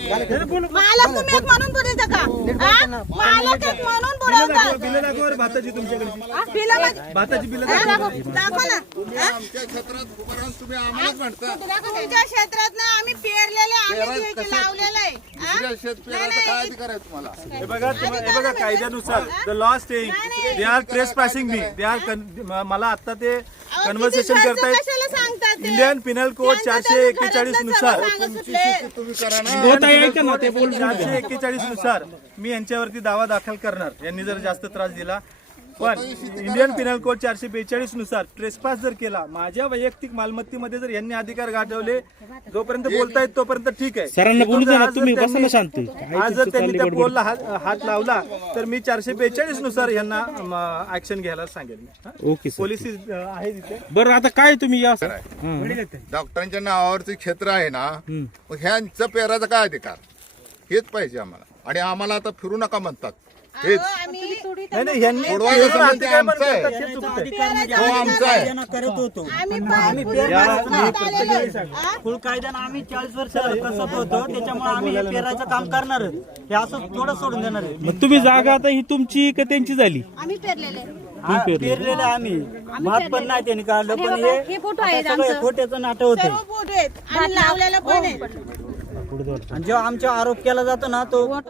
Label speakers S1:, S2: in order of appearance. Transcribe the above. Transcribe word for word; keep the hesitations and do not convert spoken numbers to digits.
S1: मालक तुम्ही एक म्हणून बोलायचं का? हा? मालक एक म्हणून बोलावतात.
S2: बिलं दाखवा रे भाताची तुमच्याकडे.
S1: हा, बिलं म्हणजे-
S2: भाताची बिलं
S1: हा,
S2: दाखवा.
S1: दाखव दाखव ना. हा?
S3: आमच्या क्षेत्रात उभं राहून तुम्ही आम्हालाच म्हणता
S1: तुमच्या क्षेत्रात ना आम्ही पेरलेले आम्ही
S3: पेरायचं
S1: जे
S3: कसं?
S1: लावलेलं आहे. हा?
S3: दुसऱ्या शेत पेरायचा काय अधिकार आहे तुम्हाला?
S2: हे बघा तुम्हा- हे बघा कायद्यानुसार the law staying they are trespassing मी दे आर मला आता ते
S1: अहो,
S2: कन्व्हर्सेशन
S1: किती खर्च
S2: करतायत.
S1: कशाला सांगतात ते?
S2: इंडियन पिनल कोड
S1: त्यांचं
S2: चारशे
S1: त्यांचं
S2: एक्केचाळीस
S1: घरातलं
S2: नुसार
S1: सर्व सांगत सुटले.
S3: तुम्ही करा ना.
S2: चारशे एक्केचाळीस नुसार मी यांच्यावरती दावा दाखल करणार यांनी जर जास्त त्रास दिला. पण इंडियन पिनल कोड चारशे बेचाळीस नुसार ट्रेसपास जर केला माझ्या वैयक्तिक मालमत्तेमध्ये जर यांनी अधिकार गाठवले जोपर्यंत बोलतायत तोपर्यंत ठीक आहे.
S4: सरांना बोलू द्या ना,
S2: आज जर
S4: तुम्ही
S2: त्यांनी-
S4: बसा ना शांत.
S2: आज जर त्यांनी त्या पोलला हात हात लावला तर मी चारशे बेचाळीस नुसार यांना ऍक्शन घ्यायला सांगेल मी. हा?
S4: Okay sir.
S2: पोलिस आहे तिथे.
S4: बरं आता काय तुम्ही या
S3: डॉक्टरांच्या नावावरचं क्षेत्र आहे ना, मग ह्यांचं पेराचा काय अधिकार हेच पाहिजे आम्हाला. आणि आम्हाला आता फिरू नका म्हणतात हेच.
S1: अहो, आम्ही
S2: नाही नाही यांनी
S3: सोडवायचं
S2: पेरून
S3: संबंध
S2: हाती काय पण
S3: आमचं आहे.
S2: करतात हे चुकतंय.
S3: हो आमचा आहे.
S1: आम्ही पाय पुढे
S2: या-
S1: करत आलेलो आहे. हा?
S5: फुल कायद्यानं आम्ही चाळीस वर्ष कसत होतो, त्याच्यामुळे आम्ही हे पेरायचं काम करणार हे असं थोडं सोडून देणार आहे.
S4: मग तुम्ही जागा आता ही तुमची का त्यांची झाली?
S1: आम्ही पेरलेले.
S5: हा, पेरलेलं आम्ही भात पण नाही त्यांनी काढलं, पण हे
S1: हे फोटो आहेत
S5: आता सगळं खोट्याचं नाटक होतं.
S1: सर्व बोट आहेत आणि लावलेलं पण आहे.
S5: आणि जेव्हा आमच्यावर आरोप केला जातो ना तो